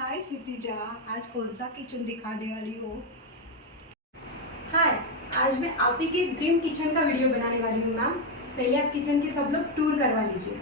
हाय क्षितिजा, आज कौन सा किचन दिखाने वाली हो? हाय। आज मैं आप ही के ड्रीम किचन का वीडियो बनाने वाली हूँ मैम। पहले आप किचन की सब लोग टूर करवा लीजिए।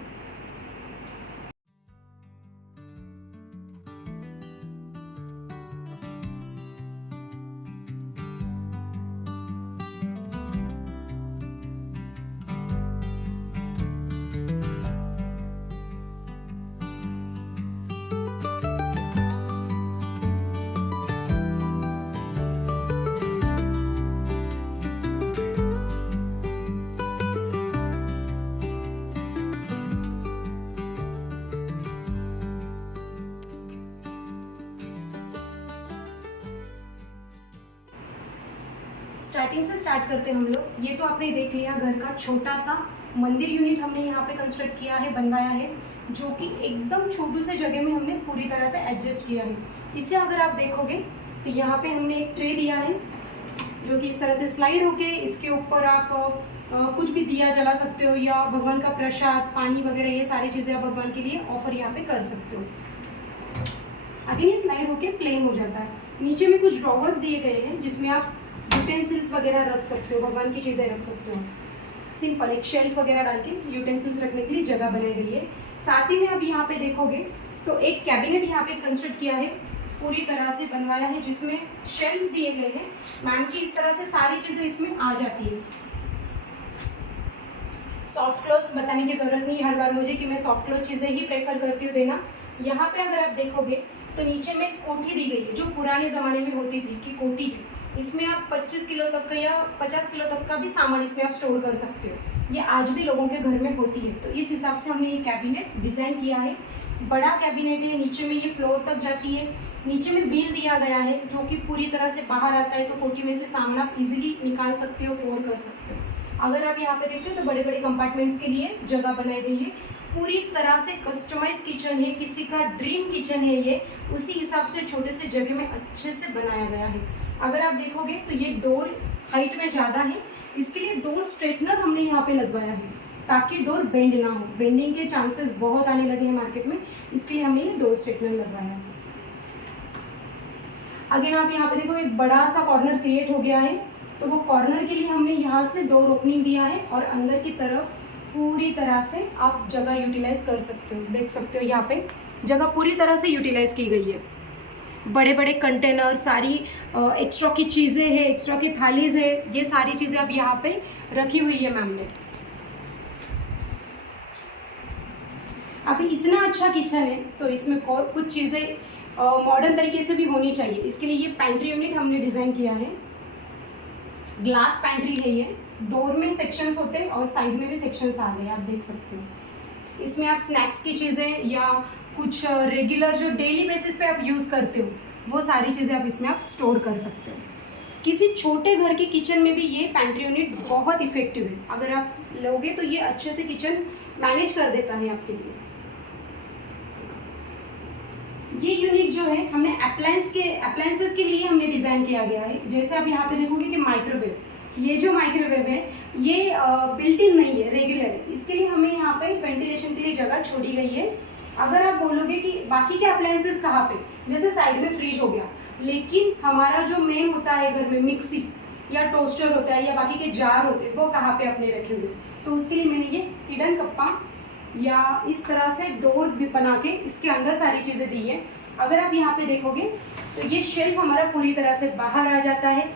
स्टार्टिंग से स्टार्ट करते हैं हम लोग। ये तो आपने देख लिया घर का छोटा सा मंदिर यूनिट हमने यहाँ पे कंस्ट्रक्ट किया है, बनवाया है, जो कि एकदम छोटू से जगह में हमने पूरी तरह से एडजस्ट किया है। इसे अगर आप देखोगे तो यहाँ पे हमने एक ट्रे दिया है जो कि इस तरह से स्लाइड होके इसके ऊपर आप कुछ भी दिया जला सकते हो या भगवान का प्रसाद, पानी वगैरह, ये सारी चीज़ें आप भगवान के लिए ऑफर यहाँ पे कर सकते हो। अगेन ये स्लाइड होके प्लेन हो जाता है। नीचे में कुछ ड्रॉवर्स दिए गए हैं जिसमें आप यूटेंसिल्स वगैरह रख सकते हो, भगवान की चीज़ें रख सकते हो। सिंपल एक शेल्फ वगैरह डाल के यूटेंसिल्स रखने के लिए जगह बनाई गई है। साथ ही में अब यहाँ पे देखोगे तो एक कैबिनेट यहाँ पे कंस्ट्रक्ट किया है, पूरी तरह से बनवाया है, जिसमें शेल्फ्स दिए गए हैं। मैम की इस तरह से सारी चीज़ें इसमें आ जाती है। सॉफ्ट क्लोज बताने की ज़रूरत नहीं हर बार मुझे कि मैं सॉफ्ट क्लोज चीज़ें ही प्रेफर करती हूँ देना। यहाँ पे अगर आप देखोगे तो नीचे में कोठी दी गई है, जो पुराने ज़माने में होती थी कि कोठी है। इसमें आप 25 किलो तक का या 50 किलो तक का भी सामान इसमें आप स्टोर कर सकते हो। ये आज भी लोगों के घर में होती है, तो इस हिसाब से हमने ये कैबिनेट डिज़ाइन किया है। बड़ा कैबिनेट है, नीचे में ये फ्लोर तक जाती है। नीचे में व्हील दिया गया है जो कि पूरी तरह से बाहर आता है, तो कोठी में से सामान आप इजीली निकाल सकते हो, पोर कर सकते हो। अगर आप यहाँ पे देखते हो तो बड़े बड़े कंपार्टमेंट्स के लिए जगह बनाई गई है। पूरी तरह से कस्टमाइज किचन है, किसी का ड्रीम किचन है ये, उसी हिसाब से छोटे से जगह में अच्छे से बनाया गया है। अगर आप देखोगे तो ये डोर हाइट में ज़्यादा है, इसके लिए डोर स्ट्रेटनर हमने यहाँ पे लगवाया है ताकि डोर बेंड ना हो। बेंडिंग के चांसेस बहुत आने लगे हैं मार्केट में, इसके लिए हमने ये डोर स्ट्रेटनर लगवाया है। अगेन आप यहाँ पे देखो एक बड़ा सा कॉर्नर क्रिएट हो गया है, तो वो कॉर्नर के लिए हमने यहाँ से डोर ओपनिंग दिया है और अंदर की तरफ पूरी तरह से आप जगह यूटिलाइज कर सकते हो। देख सकते हो यहाँ पे जगह पूरी तरह से यूटिलाइज की गई है। बड़े बड़े कंटेनर, सारी एक्स्ट्रा की चीज़ें हैं, एक्स्ट्रा की थालीज है, ये सारी चीज़ें अब यहाँ पे रखी हुई है मैम ने। अभी इतना अच्छा किचन है तो इसमें कुछ चीज़ें मॉडर्न तरीके से भी होनी चाहिए। इसके लिए ये पैंट्री यूनिट हमने डिज़ाइन किया है। ग्लास पैंट्री है ये, डोर में सेक्शंस होते हैं और साइड में भी सेक्शंस आ गए, आप देख सकते हो। इसमें आप स्नैक्स की चीज़ें या कुछ रेगुलर जो डेली बेसिस पे आप यूज़ करते हो वो सारी चीज़ें आप इसमें आप स्टोर कर सकते हो। किसी छोटे घर के किचन में भी ये पैंट्री यूनिट बहुत इफेक्टिव है। अगर आप लोगे तो ये अच्छे से किचन मैनेज कर देता है आपके लिए। ये यूनिट जो है हमने अप्लायंसेस के लिए हमने डिज़ाइन किया गया है। जैसे आप यहाँ पे देखोगे कि माइक्रोवेव, ये जो माइक्रोवेव है ये बिल्ट इन नहीं है, रेगुलर है। इसके लिए हमें यहाँ पे वेंटिलेशन के लिए जगह छोड़ी गई है। अगर आप बोलोगे कि बाकी के अप्लायंसेस कहाँ पे, जैसे साइड में फ्रिज हो गया, लेकिन हमारा जो मेन होता है घर में मिक्सी या टोस्टर होता है या बाकी के जार होते हैं, वो कहाँ पे अपने रखे हुए, तो उसके लिए मैंने ये हिडन कप्पा या इस तरह से डोर बना के इसके अंदर सारी चीज़ें दी है। अगर आप यहाँ पे देखोगे तो ये शेल्फ हमारा पूरी तरह से बाहर आ जाता है।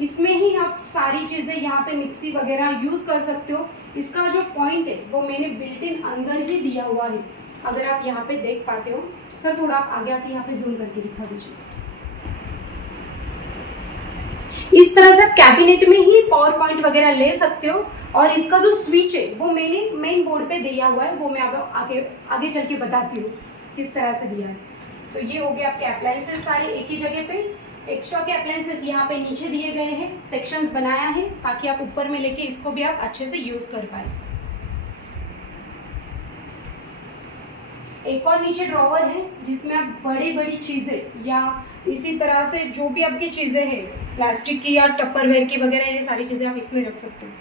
इसमें ही आप सारी चीज़ें यहाँ पे मिक्सी वगैरह यूज़ कर सकते हो। इसका जो पॉइंट है वो मैंने बिल्ट इन अंदर ही दिया हुआ है, अगर आप यहाँ पे देख पाते हो। सर थोड़ा आप आगे आके यहाँ पे जूम करके दिखा दीजिए। इस तरह से कैबिनेट में ही पावर पॉइंट वगैरह ले सकते हो। और इसका जो स्विच है वो मैंने मेन बोर्ड पे दिया हुआ है, वो मैं अब आगे चल के बताती हूँ किस तरह से दिया है। तो ये हो गया आपके अप्लायंसेस सारे एक ही जगह पे। एक्स्ट्रा के अप्लायंसेस यहाँ पे नीचे दिए गए हैं, सेक्शंस बनाया है ताकि आप ऊपर में लेके इसको भी आप अच्छे से यूज़ कर पाए। एक और नीचे ड्रॉवर है जिसमें आप बड़ी बड़ी चीज़ें या इसी तरह से जो भी आपकी चीज़ें हैं प्लास्टिक की या टप्परवेयर की वगैरह, ये सारी चीज़ें आप इसमें रख सकते हो।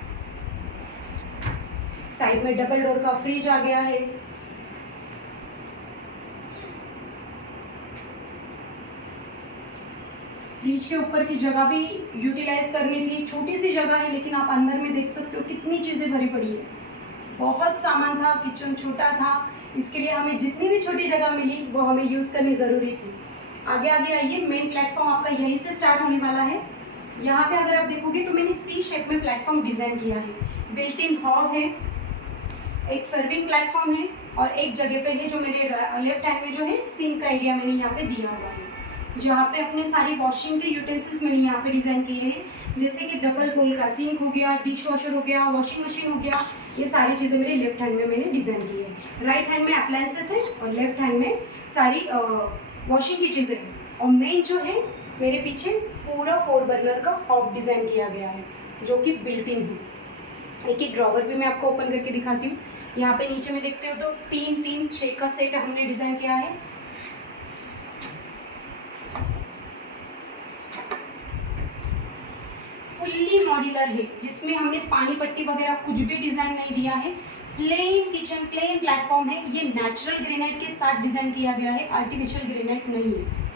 साइड में डबल डोर का फ्रिज आ गया है। फ्रिज के ऊपर की जगह भी यूटिलाइज करनी थी। छोटी सी जगह है लेकिन आप अंदर में देख सकते हो कितनी चीज़ें भरी पड़ी है। बहुत सामान था, किचन छोटा था, इसके लिए हमें जितनी भी छोटी जगह मिली वो हमें यूज़ करनी ज़रूरी थी। आगे आगे आइए, मेन प्लेटफॉर्म आपका यहीं से स्टार्ट होने वाला है। यहाँ पे अगर आप देखोगे तो मैंने सी शेप में प्लेटफॉर्म डिज़ाइन किया है। बिल्ट इन हॉल है, एक सर्विंग प्लेटफॉर्म है और एक जगह पे है जो मेरे लेफ्ट हैंड में जो है सिंक का एरिया मैंने यहाँ पे दिया हुआ है, जहाँ पे अपने सारी वॉशिंग के यूटेंसिल्स मैंने यहाँ पे डिज़ाइन किए हैं। जैसे कि डबल बोल का सिंक हो गया, डिश वॉशर हो गया, वॉशिंग मशीन हो गया, ये सारी चीज़ें मेरे लेफ्ट हैंड में मैंने डिज़ाइन की है। राइट हैंड में अप्लायंसेस है और लेफ्ट हैंड में सारी वॉशिंग की चीज़ें हैं। और मेन जो है मेरे पीछे पूरा 4 बर्नर का हॉब डिज़ाइन किया गया है जो कि बिल्ट इन है। एक एक ड्रॉवर भी मैं आपको ओपन करके दिखाती हूँ। यहाँ पे नीचे में देखते हो तो 3-3-6 का सेट हमने डिज़ाइन किया है। फुल्ली मॉड्यूलर है, जिसमें हमने पानी पट्टी वगैरह कुछ भी डिज़ाइन नहीं दिया है। प्लेन किचन, प्लेन प्लेटफॉर्म है। ये नेचुरल ग्रेनाइट के साथ डिज़ाइन किया गया है, आर्टिफिशियल ग्रेनाइट नहीं है।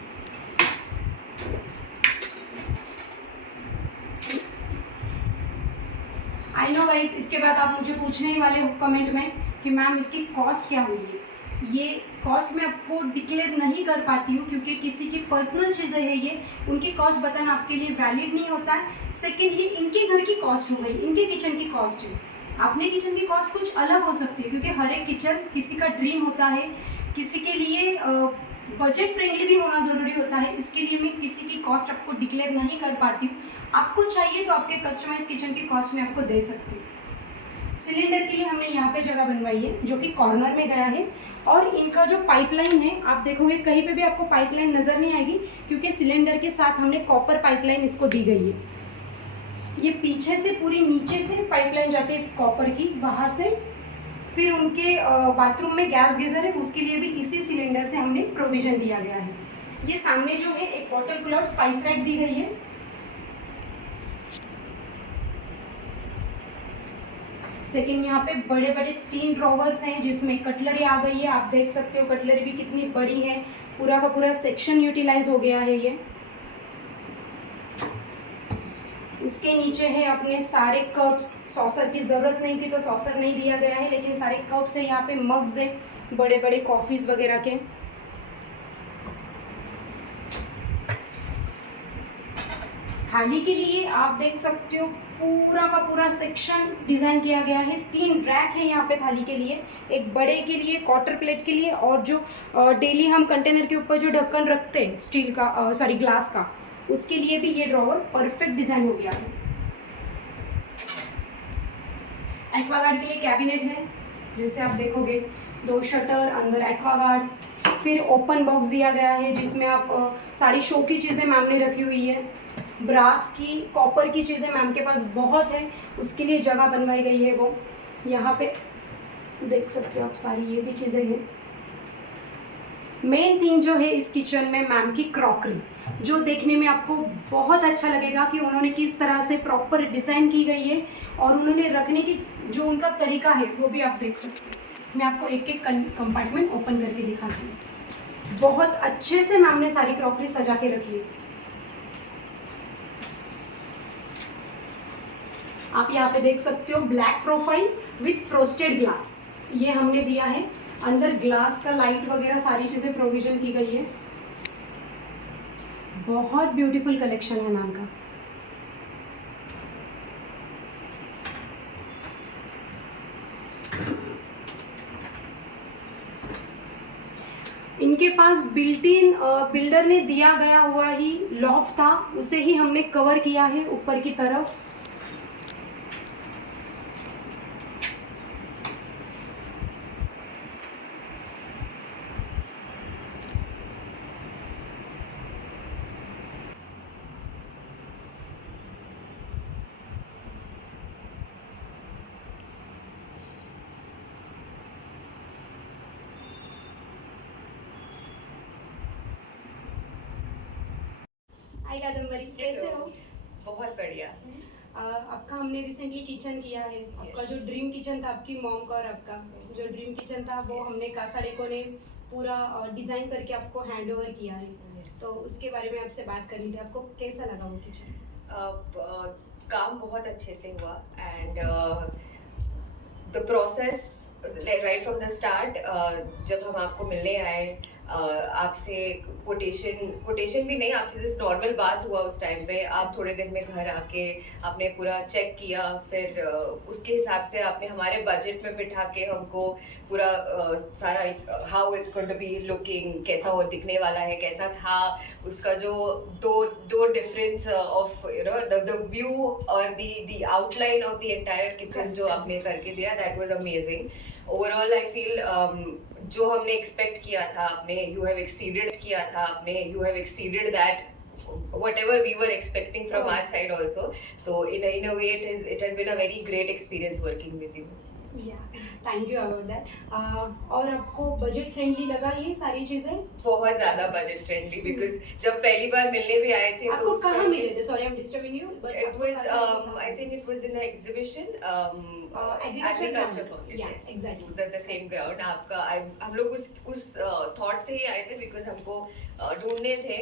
आई नो गाइस, इसके बाद आप मुझे पूछने ही वाले हो कमेंट में कि मैम इसकी कॉस्ट क्या हुई है। ये कॉस्ट मैं आपको डिक्लेयर नहीं कर पाती हूँ क्योंकि किसी की पर्सनल चीज़ें है ये, उनकी कॉस्ट बताना आपके लिए वैलिड नहीं होता है। सेकंड, ये इनके घर की कॉस्ट हो गई, इनके किचन की कॉस्ट है। अपने किचन की कॉस्ट कुछ अलग हो सकती है क्योंकि हर एक किचन किसी का ड्रीम होता है, किसी के लिए बजट फ्रेंडली भी होना ज़रूरी होता है। इसके लिए मैं किसी की कॉस्ट आपको डिक्लेयर नहीं कर पाती हूँ। आपको चाहिए तो आपके कस्टमाइज किचन की कॉस्ट मैं आपको दे सकती हूँ। सिलेंडर के लिए हमने यहाँ पे जगह बनवाई है जो कि कॉर्नर में गया है। और इनका जो पाइपलाइन है आप देखोगे कहीं पे भी आपको पाइपलाइन नज़र नहीं आएगी क्योंकि सिलेंडर के साथ हमने कॉपर पाइपलाइन इसको दी गई है। ये पीछे से पूरी नीचे से पाइपलाइन जाती है कॉपर की, वहाँ से फिर उनके बाथरूम में गैस गीजर है उसके लिए भी इसी सिलेंडर से हमने प्रोविज़न दिया गया है। ये सामने जो है एक bottle pull out spice rack दी गई है। सेकेंड, यहाँ पे बड़े बड़े 3 ड्रॉवर्स हैं जिसमें कटलरी आ गई है। आप देख सकते हो कटलरी भी कितनी बड़ी है, पूरा का पूरा सेक्शन यूटिलाइज हो गया है ये। उसके नीचे है अपने सारे कप्स। सॉसर की ज़रूरत नहीं थी तो सॉसर नहीं दिया गया है, लेकिन सारे कप्स है। यहाँ पे मग्स है बड़े बड़े कॉफ़ीज़ वगैरह के। थाली के लिए आप देख सकते हो पूरा का पूरा सेक्शन डिज़ाइन किया गया है। 3 रैक है यहाँ पे थाली के लिए, एक बड़े के लिए, क्वार्टर प्लेट के लिए, और जो डेली हम कंटेनर के ऊपर जो ढक्कन रखते हैं स्टील का, सॉरी ग्लास का, उसके लिए भी ये ड्रॉवर परफेक्ट डिज़ाइन हो गया है। एक्वागार्ड के लिए कैबिनेट है, जैसे आप देखोगे 2 शटर, अंदर एक्वागार्ड, फिर ओपन बॉक्स दिया गया है जिसमें आप सारी शो की चीज़ें मैम ने रखी हुई है। ब्रास की, कॉपर की चीज़ें मैम के पास बहुत है, उसके लिए जगह बनवाई गई है। वो यहाँ पे देख सकते हो आप, सारी ये भी चीज़ें हैं। मेन थिंग जो है इस किचन में मैम की क्रॉकरी, जो देखने में आपको बहुत अच्छा लगेगा कि उन्होंने किस तरह से प्रॉपर डिज़ाइन की गई है और उन्होंने रखने की जो उनका तरीका है वो भी आप देख सकते हो। मैं आपको एक एक कंपार्टमेंट ओपन करके दिखाती हूँ। बहुत अच्छे से मैम ने सारी क्रॉकरी सजा के रखी है। आप यहाँ पे देख सकते हो black profile with frosted glass, ये हमने दिया है। अंदर ग्लास का लाइट वगैरह सारी चीज़ें प्रोविज़न की गई है। बहुत ब्यूटीफुल कलेक्शन है मैम का। इनके पास बिल्ट इन बिल्डर ने दिया गया हुआ ही लॉफ्ट था, उसे ही हमने कवर किया है ऊपर की तरफ। आई कादम्बरी, कैसे हो? बहुत बढ़िया। आपका हमने रिसेंटली किचन किया है, आपका जो ड्रीम किचन था आपकी मॉम का और आपका जो ड्रीम किचन था वो हमने कासा डेको ने पूरा डिज़ाइन करके आपको हैंड ओवर किया है। तो उसके बारे में आपसे बात करनी थी, आपको कैसा लगा वो किचन? काम बहुत अच्छे से हुआ and the process right from the start, जब हम आपको मिलने आए, आपसे कोटेशन भी नहीं, आपसे जस्ट नॉर्मल बात हुआ उस टाइम पे, आप थोड़े दिन में घर आके आपने पूरा चेक किया, फिर उसके हिसाब से आपने हमारे बजट में बिठा के हमको पूरा सारा how it's going to be looking, कैसा वो दिखने वाला है, कैसा था उसका जो दो difference of you know the view और the outline of the entire kitchen जो आपने करके दिया, that was amazing. Overall I feel जो हमने एक्सपेक्ट किया था आपने, यू हैव एक्सीडेड किया था आपने, you have exceeded that whatever we were expecting from our side also. So in a way it has been a very great experience working with you. Thank you about that. और आपको budget friendly लगा ये सारी चीज़ें? बहुत ज़्यादा budget friendly, because जब पहली बार मिलने भी आए थे आपको कहाँ मिले थे? Sorry I am disturbing you, but it was I think it was in the exhibition agriculture college, yes, exactly, the same ground. आपका हम लोग उस थॉट से ही आए थे, बिकॉज हमको ढूंढने थे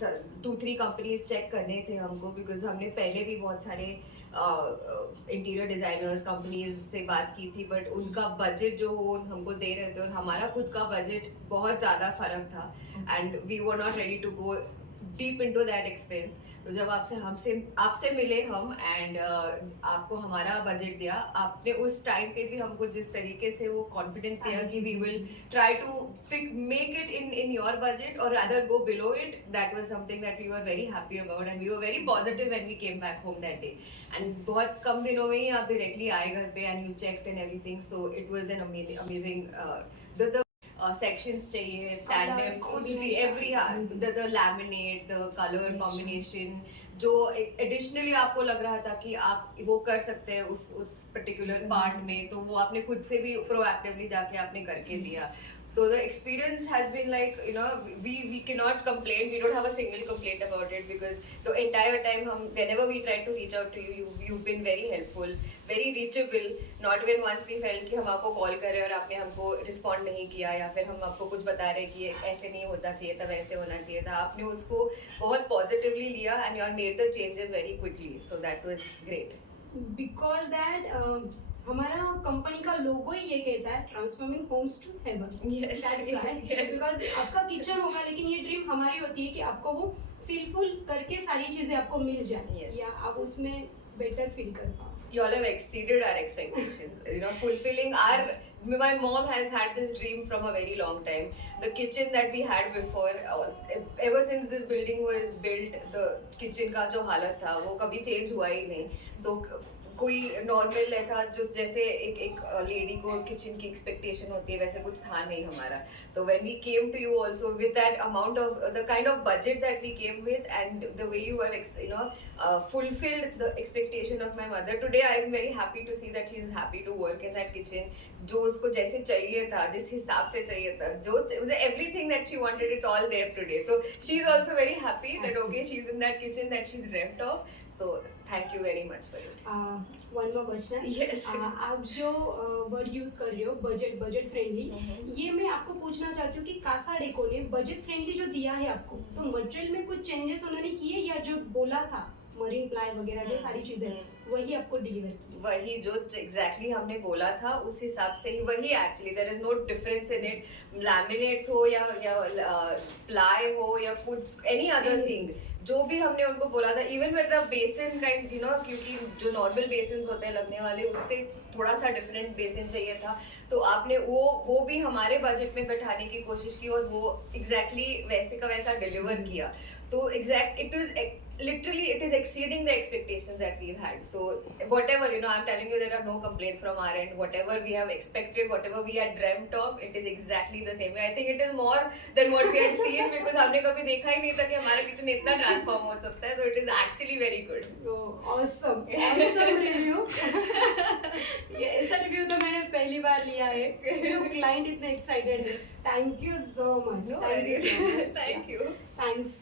2-3 कंपनीज चेक करने थे हमको, बिकॉज हमने पहले भी बहुत सारे इंटीरियर डिज़ाइनर्स कंपनीज से बात की थी, बट उनका बजट जो वो हमको दे रहे थे और हमारा खुद का बजट बहुत ज़्यादा फ़र्क था, and we were not ready to go deep into that expense. तो जब आपसे मिले हम एंड आपको हमारा बजट दिया, आपने उस टाइम पे भी हमको जिस तरीके से वो कॉन्फिडेंस दिया कि we will try to make it in your budget और other go below it, that was something that we were very happy about and we were very positive when we came back home that day. And बहुत कम दिनों में ही आप directly आए घर पे and you checked and everything, so it was an amazing the sections चाहिए, tandem, कुछ भी, every the laminate, the colour combination जो एडिशनली आपको लग रहा था कि आप वो कर सकते हैं उस पर्टिकुलर पार्ट में, तो वो आपने खुद से भी प्रोएक्टिवली जाके आपने करके दिया। So the experience has been like, you know, we cannot complain. We don't have a single complaint about it, because the entire time whenever we try to reach out to you, you've been very helpful, very reachable. Not when once we felt कि हम आपको call कर रहे हैं और आपने हमको respond नहीं किया, या फिर हम आपको कुछ बता रहे कि ऐसे नहीं होना चाहिए था, वैसे होना चाहिए था, आपने उसको बहुत पॉजिटिवली लिया and you are made the changes very quickly, so that was great. Because that हमारा कंपनी का लोगो ही ये कहता है transforming homes to heaven. Yes, because आपका किचन होगा, लेकिन ये ड्रीम हमारी होती है कि आपको वो फीलफुल करके सारी चीजें आपको मिल जाए, Yes. या आप उसमें बेटर फील कर पाओ। You all have exceeded our expectations, you know, fulfilling my mom has had this dream from a very long time. The kitchen that we had before, ever since this building was built, the kitchen का जो हालत था वो कभी change हुआ ही नहीं। तो कोई नॉर्मल ऐसा जो जैसे एक लेडी को किचन की एक्सपेक्टेशन होती है, वैसे कुछ था नहीं हमारा। तो when we came to you also with that amount of the kind of budget that we came with and the way you have you know fulfilled the expectation of my mother, today I am very happy to see that she is happy to work in that kitchen, जो उसको जैसे चाहिए था, जिस हिसाब से चाहिए था, जो everything that she wanted, it's all there today. So she is also very happy that okay, she is in that kitchen that she's dreamt of. So thank you very much for it. One more question. Yes. आप जो word use कर रहे हो budget friendly, ये मैं आपको पूछना चाहती हूँ कि कासा डेको ने बजट फ्रेंडली जो दिया है आपको, तो मटेरियल में कुछ चेंजेस उन्होंने किए, या जो बोला था मरीन प्लाई वगैरह जो सारी चीजें वही आपको डिलीवर की? वही जो एग्जैक्टली हमने बोला था उस हिसाब से ही वही, actually there is no difference in it, laminates हो या प्लाई हो या कुछ एनी अदर थिंग, जो भी हमने उनको बोला था, even with the basin kind, you know, क्योंकि जो नॉर्मल बेसिन होते हैं लगने वाले, उससे थोड़ा सा डिफरेंट बेसिन चाहिए था, तो आपने वो भी हमारे बजट में बैठाने की कोशिश की और वो एग्जैक्टली वैसे का वैसा डिलीवर किया। तो literally it is exceeding the expectations that we've had. So whatever, you know, I'm telling you, there are no complaints from our end. Whatever we have expected, whatever we had dreamt of, it is exactly the same way. I think it is more than what we had seen, because हमने कभी देखा ही नहीं था कि हमारा kitchen इतना transform हो सकता है। So it is actually very good. awesome review. ये ऐसा रिव्यू तो मैंने पहली बार लिया है जो क्लाइंट इतने एक्साइटेड है। Thank you so much. No worries. Thank you. Thanks.